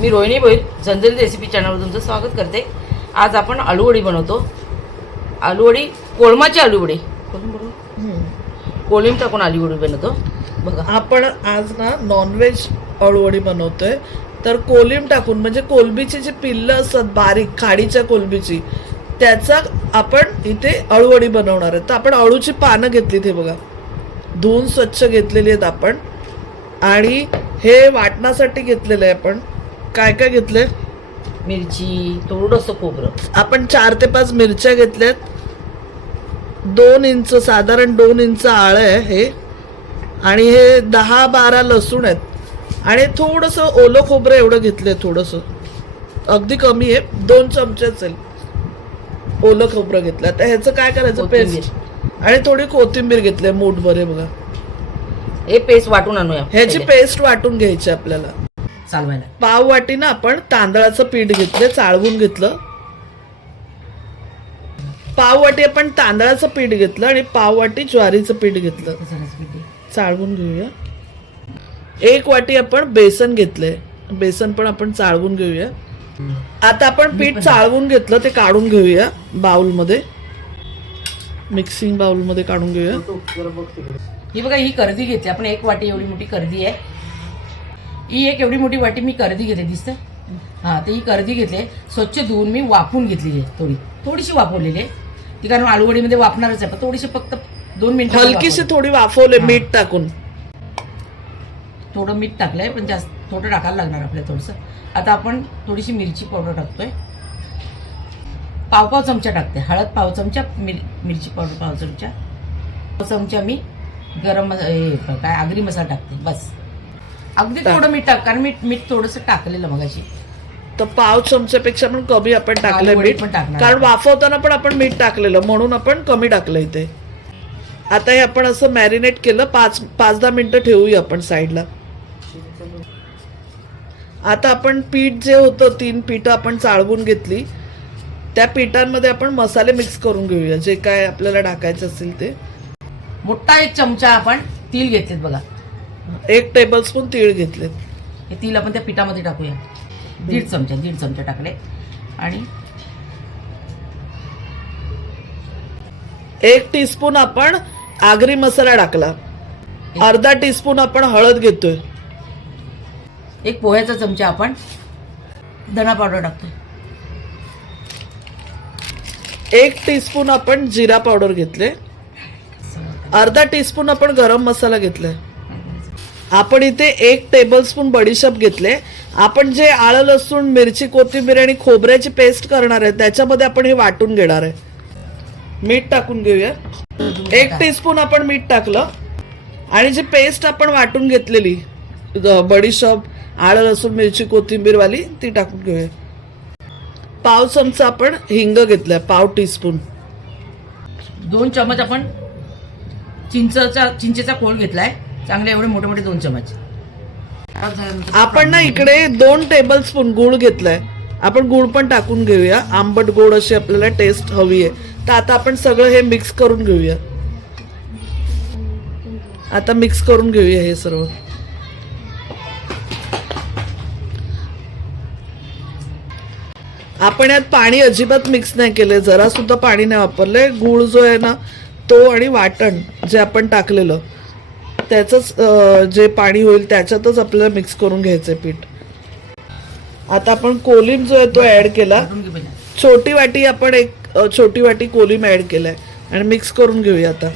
मी रोहिणी भोईर झणझणीत रेसिपी चॅनलवर तुमचं स्वागत करते। आज आपण आलूवडी बनवतो। आलूवडी कोळमाची आलूवडी कोळीम टाकून आलूवडी बनवतो। बघा आपण आज ना नॉनव्हेज आलूवडी बनवतोय। तर कोलिम टाकून म्हणजे कोलबीची जी पिल्लं असतात बारीक खाडीच्या कोलबीची त्याचा आपण इथे आलूवडी बनवणार आहे। तर आपण आळूची पानं घेतली ते बघा धुवून स्वच्छ घेतलेली आहेत आपण आणि हे वाटण्यासाठी घेतलेलं आहे। आपण काय काय घेतले मिरची थोडंसं खोबरं आपण 4 ते 5 मिरच्या घेतल्यात 2 इंच साधारण 2 इंच आळं आहे हे आणि हे 10-12 लसूण आहेत आणि थोडंसं ओलं खोबरं एवढं घेतलंय थोडंसं अगदी कमी आहे 2 चमचे असेल ओलं खोबरं घेतलं। तर ह्याचं काय करायचं पेस्ट आणि थोडी कोथिंबीर घेतली मूठभर आहे बघा। हे पेस्ट वाटून आणूया ह्याची पेस्ट वाटून घ्यायची आपल्याला। चालवायला पाव वाटी ना आपण तांदळाचं पीठ घेतलं चाळवून घेतलं। पाव वाटी आपण तांदळाचं पीठ घेतलं आणि पाव वाटी ज्वारीचं पीठ घेतलं चाळवून घेऊया। 1 वाटी आपण बेसन घेतलंय बेसन पण आपण चाळवून घेऊया। आता आपण पीठ चाळवून घेतलं ते काढून घेऊया बाउल मध्ये मिक्सिंग बाउल मध्ये काढून घेऊया। ही बघा ही कर्दी घेतली आपण 1 वाटी एवढी मोठी कर्दी आहे। ही एक एवढी मोठी वाटी मी कर्दी घेतली दिसते हा तर ही कर्दी घेतली स्वच्छ धुवून मी वाफून घेतलेली आहे थोडीशी वाफवलेली आहे ती कारण आलूवडीमध्ये वाफणारच आहे पण थोडीशी फक्त 2 मिनिटं हलकीशी थोडी वाफवले मीठ टाकून थोडं मीठ टाकलंय पण जास्त थोडं टाकायला लागणार आपल्याला थोडंसं। आता आपण थोडीशी मिरची पावडर टाकतोय पाव चमचा टाकते हळद पाव चमचा मिरची पावडर पाव चमचा मी गरम काय आगरी मसाला टाकते बस अगदी थोडं मीठ टाक कारण मीठ थोडंसं टाकलेलं मगाशी तर पाव चमच्यापेक्षा पण कमी आपण टाकलंय मीठ कारण वाफवताना पण आपण मीठ टाकलेलं म्हणून आपण कमी टाकलं इथे। आता हे आपण असं मॅरिनेट केलं 5-10 मिनिटं ठेवूया आपण साईडला। आता आपण पीठ जे होतं 3 पीठं आपण चाळवून घेतली त्या पिठांमध्ये आपण मसाले मिक्स करून घेऊया जे काय आपल्याला टाकायचे असेल ते। मोठा 1 चमचा आपण तीळ घेतलेत बघा 1 टेबलस्पून तीळ घेतलेत हे तीळ आपण त्या पिठामध्ये टाकूया 1.5 चमचा टाकले आणि 1 टीस्पून आपण आगरी मसाला टाकला अर्धा टीस्पून आपण हळद घेतोय 1 पोह्याचा चमचा आपण धना पावडर टाकतोय 1 टीस्पून आपण जिरा पावडर घेतले अर्धा टीस्पून आपण गरम मसाला घेतलाय आपण इथे 1 टेबलस्पून बडीशेप घेतले। आपण जे आलं लसूण मिरची कोथिंबीर आणि खोबऱ्याची पेस्ट करणार आहे त्याच्यामध्ये आपण हे वाटून घेणार आहे। मीठ टाकून घेऊया 1 टीस्पून आपण मीठ टाकलं आणि जी पेस्ट आपण वाटून घेतलेली बडीशेप आलं लसूण मिरची कोथिंबीर वाली ती टाकून घेऊया। पाव चमचा आपण हिंग घेतलाय पाव टीस्पून 2 चमच आपण चिंचेचा कोळ घेतलाय चांगले एवढे मोठे मोठे 2 चमच। आपण ना इकडे 2 टेबलस्पून गूळ घेतलाय आपण गूळ पण टाकून घेऊया आंबट गोड अशी आपल्याला टेस्ट हवी आहे। तर आता आपण सगळं हे मिक्स करून घेऊया आता मिक्स करून घेऊया हे सर्व। आपण यात पाणी अजिबात मिक्स नाही केले जरा सुद्धा पाणी नाही वापरले। गूळ जो आहे ना तो आणि वाटण जे आपण टाकलेलं त्याचंच जे पाणी होईल त्याच्यातच आपल्याला मिक्स करून घ्यायचंय पीठ। आता आपण कोलिम जो आहे तो ऍड केला छोटी वाटी आपण 1 छोटी वाटी कोलिम ऍड केलाय आणि मिक्स करून घेऊया। आता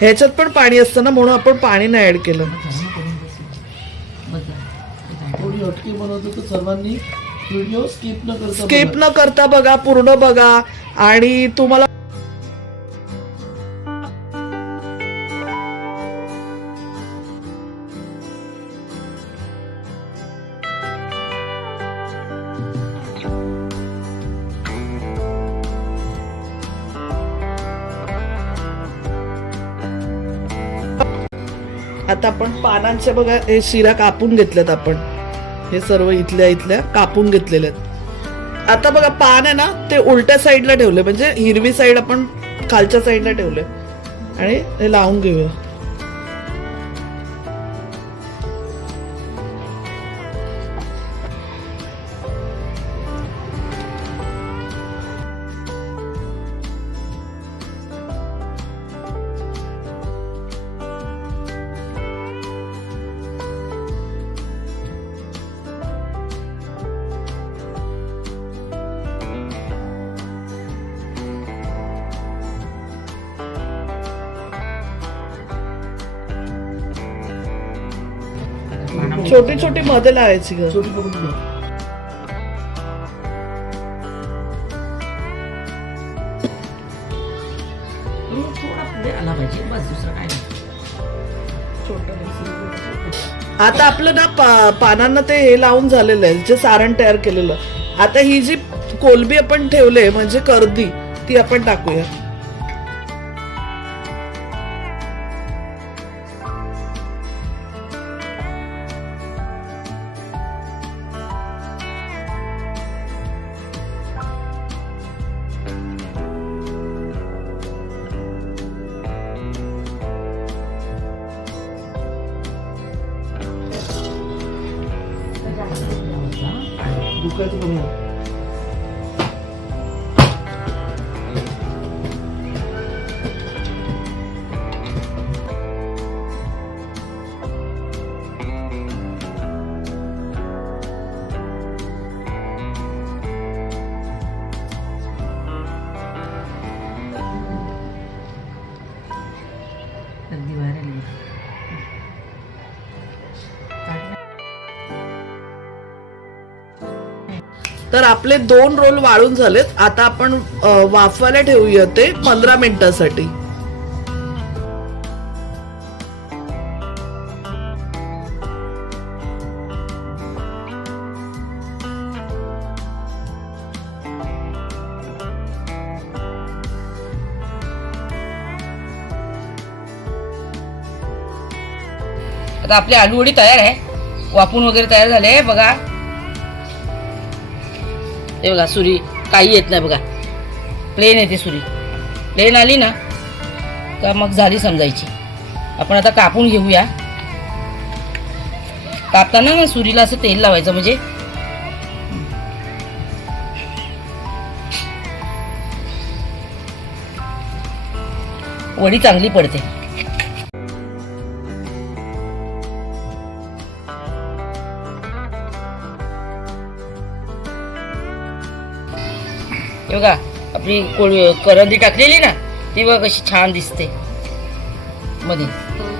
ह्याच्यात पण पाणी असतं ना म्हणून आपण पाणी नाही ऍड केलं। थोडी हटकी बनवतो तर सर्वांनी व्हिडिओ स्किप न करता बघा पूर्ण बघा आणि तुम्हाला आता आपण पानांचे बघा हे शिरा कापून घेतल्यात आपण हे सर्व इथल्या कापून घेतलेले आहेत। आता बघा पान आहे ना ते उलट्या साईडला ठेवले म्हणजे हिरवी साईड आपण खालच्या साईडला ठेवले आणि हे लावून घेऊया। छोटी छोटी मध्ये लावायची ग. छोटी करून घ्या. थोडा पुढे आला पाहिजे बस, दुसरं काय नाही. आता आपलं ना पानांना ते हे लावून झालेलं आहे, जे सारण तयार केलेलं. आता ही जी कोलबी आपण ठेवले म्हणजे कर्दी, ती आपण टाकूया. दुखायचं कमी आहे. अगदी बाहेर आली. तर आपले 2 रोल वाळून झालेत. आता आपण वाफवायला ठेवूया ते 15 मिनिटासाठी. आता आपली आलू वडी तयार आहे, वाफून वगैरे तयार झाले आहे बघा. हे बघा सुरी काही येत नाही बघा, प्लेन येते सुरी. प्लेन आली ना का मग झाली समजायची. आपण आता कापून घेऊया. कापताना ना सुरीला असं तेल लावायचं म्हणजे वडी चांगली पडते. हे बघा आपली करंदी टाकलेली ना ती बघा कशी छान दिसते मध्ये.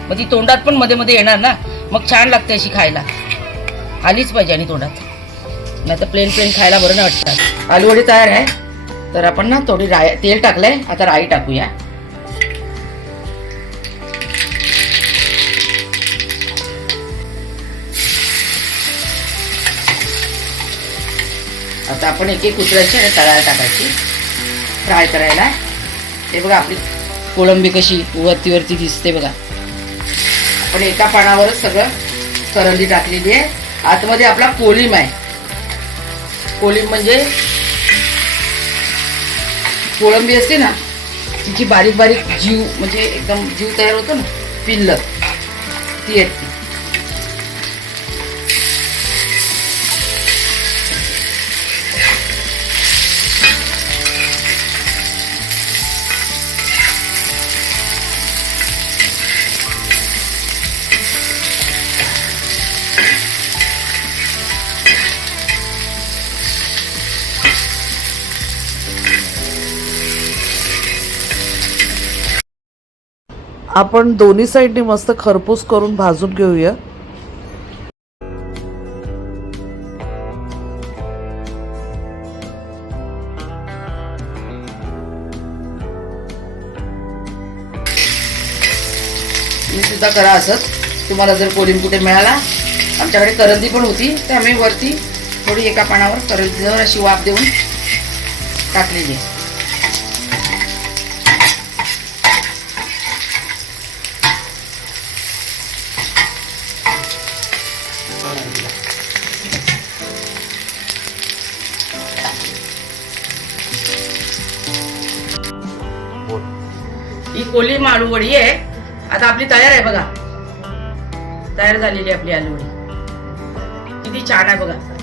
मग ती तोंडात पण मध्ये मध्ये येणार ना, मग छान लागते अशी खायला. आलीच पाहिजे आणि तोंडात, नाही तर प्लेन प्लेन खायला बरं नाही वाटतात. आलू वडी तयार आहे. तर आपण ना थोडी राई, तेल टाकलंय, आता राई टाकूया. आता आपण एक एक उतरायची आणि तळायला टाकायची, फ्राय करायला. हे बघा आपली कोळंबी कशी वरती वरती दिसते बघा. आपण एका पानावरच सगळं करंदी टाकलेली आहे. आतमध्ये आपला कोलिम आहे. कोलिम म्हणजे कोळंबी असते ना तिची बारीक बारीक जीव, म्हणजे एकदम जीव तयार होतो ना, पिल्ल ती आहेत ती. आपण दोन्ही साईडनी मस्त खरपूस करून भाजून घेऊया. तुम्ही सुद्धा करा असंच. तुम्हाला जर कोलिम कुठे मिळाला, आमच्याकडे करंदी पण होती, तर आम्ही वरती थोडी एका पानावर करंदीवर अशी वाफ देऊन टाकलेली आहे. ही कोलिम आलू वडी आहे. आता आपली तयार आहे बघा, तयार झालेली आपली आलू वडी. किती छान आहे बघा.